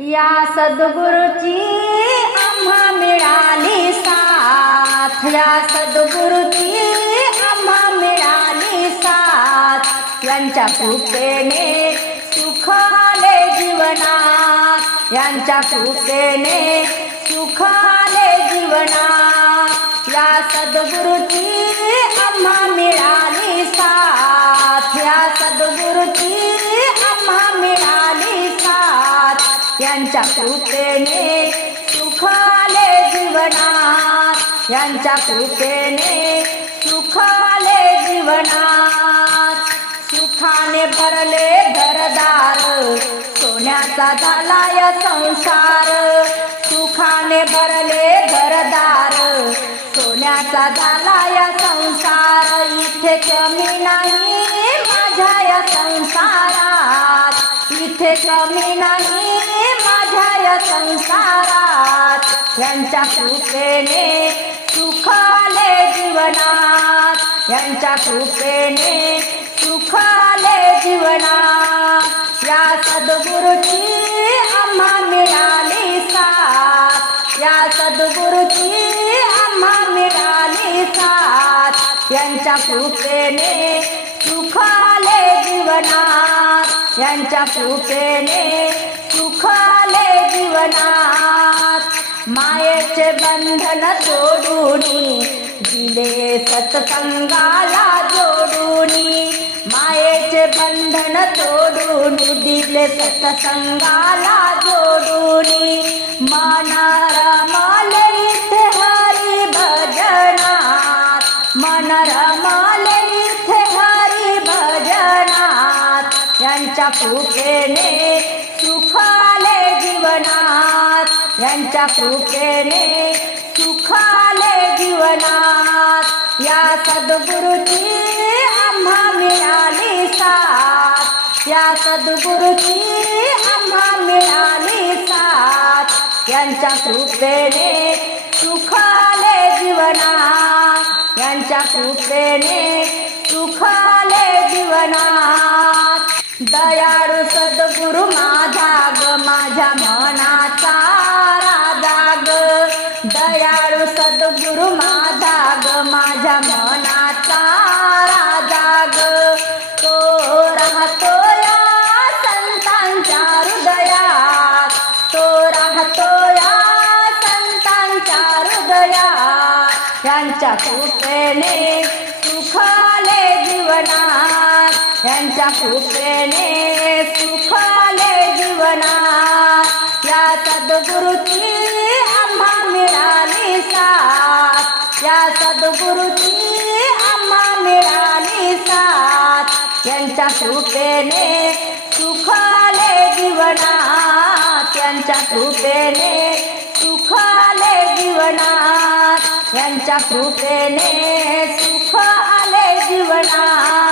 या सद्गुरुची आम्हा मिळाली साथ. या सद्गुरुची आम्हा मिळाली साथ. यांच्या कृपेने सुख आले जीवनात. यांच्या कृपेने सुख आले यांच्या कृपेने सुखाले जीवनात. यांच्या कृपेने सुखाले जीवनात. सुखाने भरले घरदार सोन्याचा झाला या संसार. सुखाने भरले घरदार सोन्याचा झाला या संसार. इथे कमी नाही माझ्या या इथे कमी नाही माझ्या या संसारात. यांच्या कृपेने सुखाले जीवनात. यांच्या कृपेने सुखाले जीवनात. या सद्गुरुची आम्हा मिळाली साथ. या सद्गुरुची आम्हा मिळाली साथ. यांच्या कृपेने सुखाले जीवनात यांच्या कृपेने सुखाले जीवनात. मायेचे बंधन तोडून दिले सत्संगाला जोडून. मायेचे बंधन तोडून दिले सत्संगाला जोडून. मन रमले यांच्या कृपेने सुख आले जीवनात. यांच्या कृपेने सुख आले जीवनात. या सद्गुरुची आम्हा मिळाली साथ. या सद्गुरुची आम्हा मिळाली साथ. यांच्या कृपेने सुख आले जीवनात. यांच्या कृपेने सुख आले जीवनात. दयाळू सद्गुरु माझा ग माझ्या मनाचा राजा ग. दयाळू सद्गुरु माझा ग माझ्या मनाचा राजा ग. तो राहतो या संतांच्या हृदयात. तो राहतो या संतांच्या हृदयात. यांच्या कृपेने सुखाले जीवना यांच्या कृपेने सुखाले जीवना. या सद्गुरुची आम्हा मिळाली साथ. या सद्गुरुची आम्हा मिळाली साथ. यांच्या कृपेने सुखाले जीवना. त्यांच्या कृपेने सुखाले जीवनात यांच्या कृपेने सुख आले जीवनात